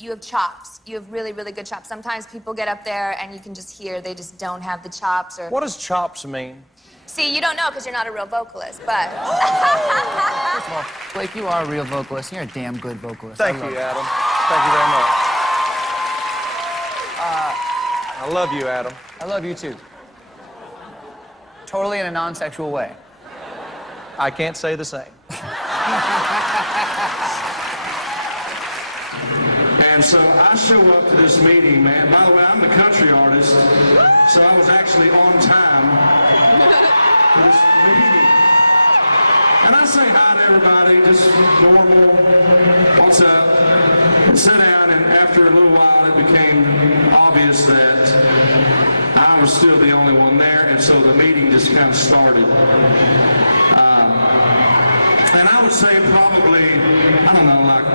you have chops. You have really, really good chops. Sometimes people get up there and you can just hear they just don't have the chops. Or what does chops mean? See, you don't know because you're not a real vocalist, but... Blake, you are a real vocalist. You're a damn good vocalist. Thank you, Adam. Thank you very much. I love you, Adam. I love you, too. Totally in a non-sexual way. I can't say the same. And so I show up to this meeting, man. By the way, I'm the country artist, so I was actually on time for this meeting. And I say hi to everybody, just normal, what's up, and sit down, and after a little while it became obvious that I was still the only one there, and so the meeting just kind of started. And I would say probably, I don't know, like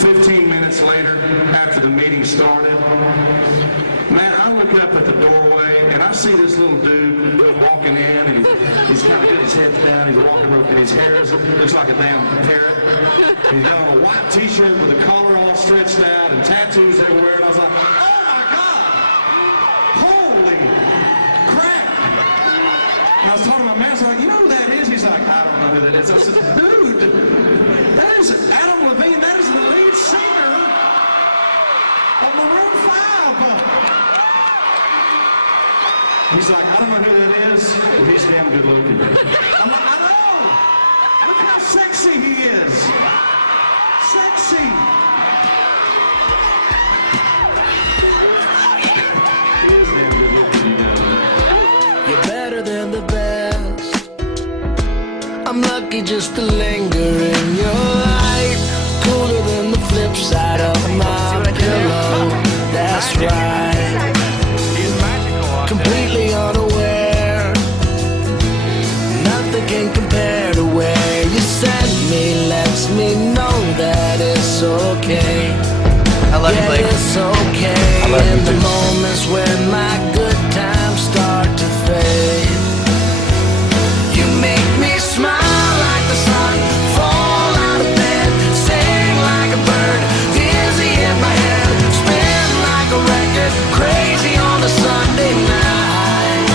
15 minutes later, after the meeting started, man, I look up at the doorway and I see this little dude walking in, and he's kind of got his head down, he's walking around, and his hair looks like a damn parrot. He's got on a white t-shirt with the collar all stretched out and tattoos everywhere, and I was like, oh my God! Holy crap! And I was talking to my man, I was like, you know who that is? He's like, I don't know who that is. I said, dude, that is Adam Levine. That is the lead singer of Maroon 5. He's like, I don't know who that is, but he's damn good looking. I'm like, I know! Look how sexy he is! Sexy! He is damn good looking, you guys. I'm lucky just to linger in your light. Cooler than the flip side of my pillow. That's right. Completely unaware. Nothing can compare to where you send me. Lets me know that it's okay. I love you, Blake. It's okay. I love you, in the too. moments when my good times start to fade. You make me smile. Fall out of bed, sing like a bird, dizzy in my head, spin like a record, crazy on a Sunday night.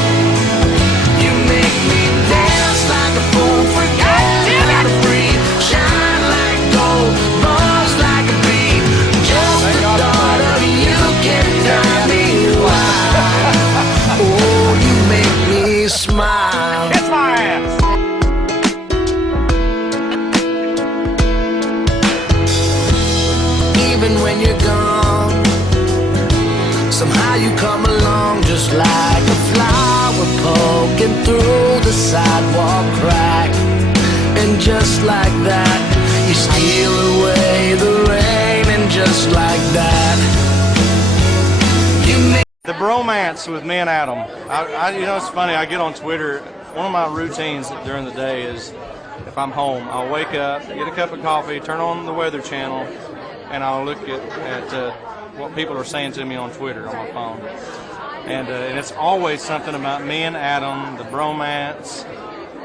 You make me dance like a fool, forget how to breathe, shine like gold, buzz like a bee. Just the thought of you can drive me wild. Oh, you make me smile. Kiss my ass! Even when you're gone, somehow you come along just like a flower poking through the sidewalk crack. And just like that, you steal away the rain, and just like that, you make The bromance with me and Adam. You know, it's funny, I get on Twitter, one of my routines during the day is, if I'm home, I'll wake up, get a cup of coffee, turn on the Weather Channel, and I'll look at what people are saying to me on Twitter on my phone. And it's always something about me and Adam, the bromance,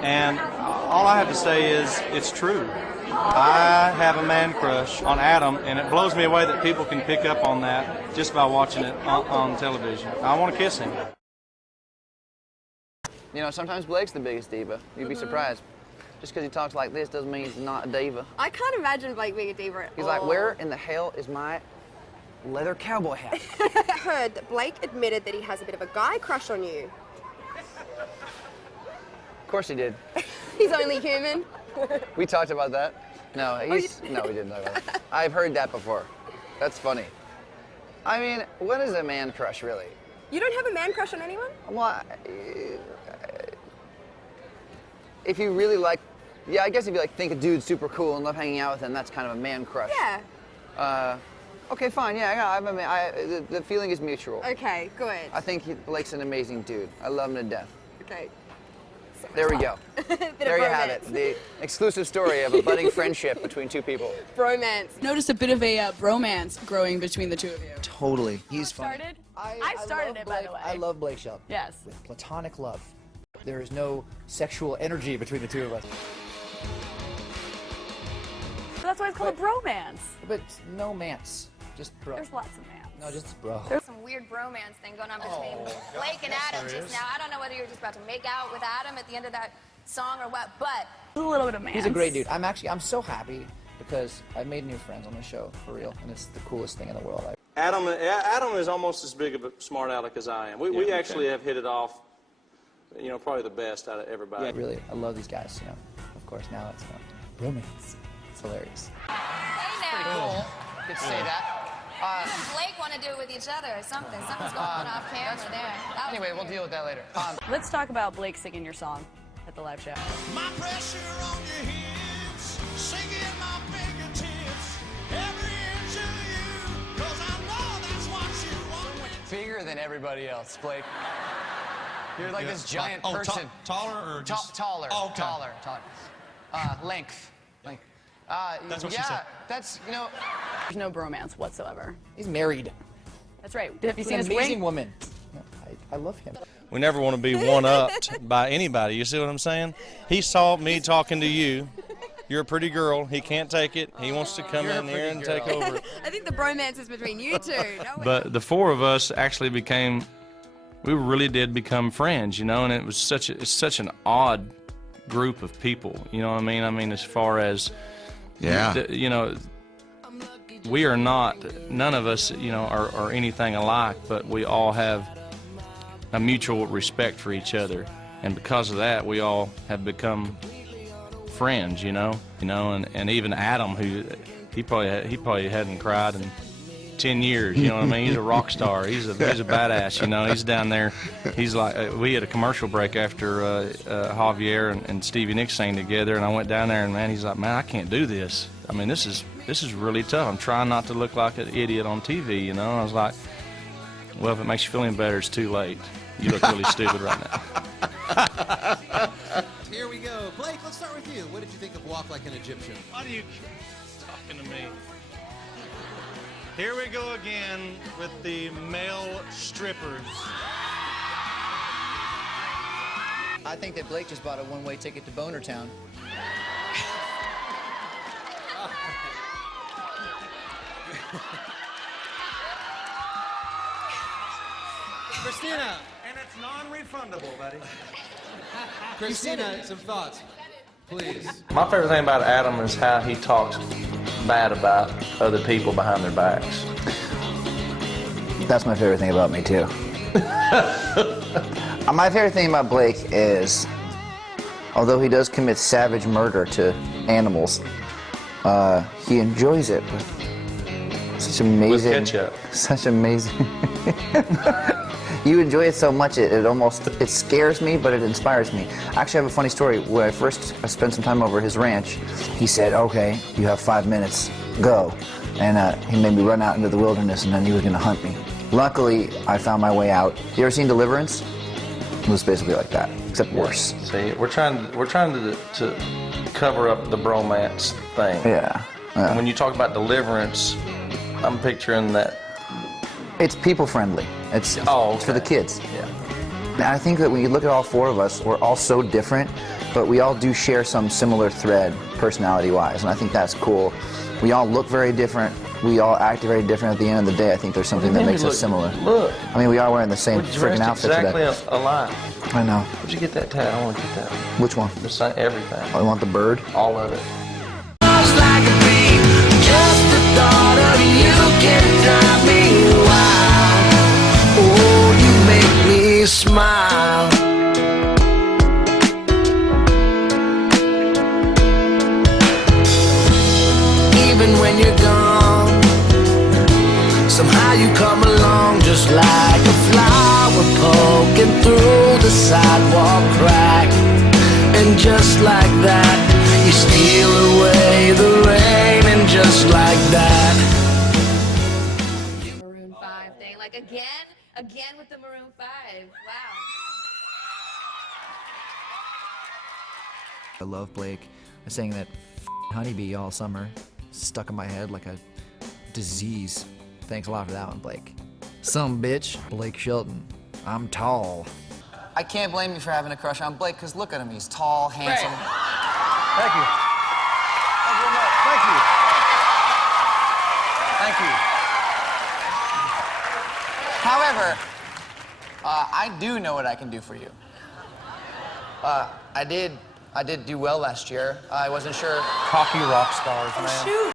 and all I have to say is it's true. I have a man crush on Adam, and it blows me away that people can pick up on that just by watching it on television. I want to kiss him. You know, sometimes Blake's the biggest diva. You'd be surprised. Just because he talks like this doesn't mean he's not a diva. I can't imagine Blake being a diva at all. He's like, where in the hell is my leather cowboy hat? I heard that Blake admitted that he has a bit of a guy crush on you. Of course he did. He's only human. We talked about that. No, no, we didn't talk about that. I've heard that before. That's funny. I mean, what is a man crush, really? You don't have a man crush on anyone? Well, if you really like, yeah, I guess if you like think a dude's super cool and love hanging out with him, that's kind of a man crush. Yeah. Okay, fine. Yeah, the feeling is mutual. Okay, good. I think Blake's an amazing dude. I love him to death. Okay. There we go. There you have it. The exclusive story of a budding friendship between two people. Bromance. Noticed a bit of a bromance growing between the two of you. Totally. He's funny. Started? I started it, by the way. I love Blake Shelton. Yes. With platonic love. There is no sexual energy between the two of us. So that's why it's called a bromance. But no mance. Just bro. There's lots of mans. No, just bro. There's some weird bromance thing going on between Blake and Adam just now. I don't know whether you're just about to make out with Adam at the end of that song or what, but There's a little bit of mans. He's a great dude. I'm so happy because I made new friends on the show, for real, and it's the coolest thing in the world. Adam is almost as big of a smart aleck as I am. We actually have hit it off, you know, probably the best out of everybody. Yeah, really, I love these guys, you know. Of course, now it's romance. It's hilarious. hey now. Cool. Could say that. You and Blake want to do it with each other or something. Something's going on off camera there. That was Anyway, we'll weird. deal with that later. Let's talk about Blake singing your song at the live show. My pressure on your hips, singing my fingertips, every inch of you, 'cause I know that's what you want. Bigger than everybody else, Blake. You're like this giant person. Taller or just... Taller. Oh, okay. Taller. Length. That's what she yeah, said. that's, you know... There's no bromance whatsoever. He's married. That's right. Have you He's seen an his amazing ring? woman. I love him. We never want to be one-upped by anybody. You see what I'm saying? He saw me talking to you. You're a pretty girl. He can't take it. He wants to come in here and take over. I think the bromance is between you two. No But the four of us actually we really did become friends, you know, and it's such an odd group of people, you know what I mean? I mean, as far as, you know, we are not, none of us, you know, are anything alike, but we all have a mutual respect for each other, and because of that, we all have become friends, you know, and even Adam, who he probably hadn't cried in 10 years, you know what I mean? He's a rock star. He's a badass, you know. He's down there. He's like, we had a commercial break after Javier and Stevie Nicks sang together, and I went down there, and man, he's like, man, I can't do this. I mean, this is really tough. I'm trying not to look like an idiot on TV, you know. And I was like, well, if it makes you feel any better, it's too late. You look really stupid right now. Here we go. Blake, let's start with you. What did you think of Walk Like an Egyptian? Why are you talking to me? Here we go again with the male strippers. I think that Blake just bought a one-way ticket to Boner Town. Christina. And it's non-refundable, buddy. Christina, some thoughts, please. My favorite thing about Adam is how he talks bad about other people behind their backs. That's my favorite thing about me, too. My favorite thing about Blake is, although he does commit savage murder to animals, he enjoys it with such amazing... With ketchup. Such amazing... You enjoy it so much, it scares me, but it inspires me. I actually have a funny story. When I spent some time over at his ranch, he said, okay, you have 5 minutes, go. And he made me run out into the wilderness, and then he was gonna hunt me. Luckily, I found my way out. You ever seen Deliverance? It was basically like that, except worse. See, we're trying to cover up the bromance thing. Yeah. And when you talk about Deliverance, I'm picturing that. It's people friendly. It's for the kids. Yeah. And I think that when you look at all four of us, we're all so different, but we all do share some similar thread personality-wise, and I think that's cool. We all look very different. We all act very different at the end of the day. I think there's something that makes us similar. Look. I mean, we are wearing the same freaking outfit exactly today. alike. I know. Where'd you get that tag? I want to get that. Which one? Just like everything. Oh, you want the bird? All of it. Just like a dream, just the thought of you can drive me wild. Oh, you make me smile. Even when you're gone, somehow you come along just like a flower poking through the sidewalk crack. And just like that, you steal away the rain, and just like that. Maroon 5 thing. Like, again with the Maroon 5. Wow. I love Blake. I sang that honeybee all summer. Stuck in my head like a disease. Thanks a lot for that one, Blake. Some bitch, Blake Shelton. I'm tall. I can't blame you for having a crush on Blake, because look at him. He's tall, handsome. Thank you. Thank you. However, I do know what I can do for you. I did do well last year. I wasn't sure. Cocky rock stars, man. Shoot.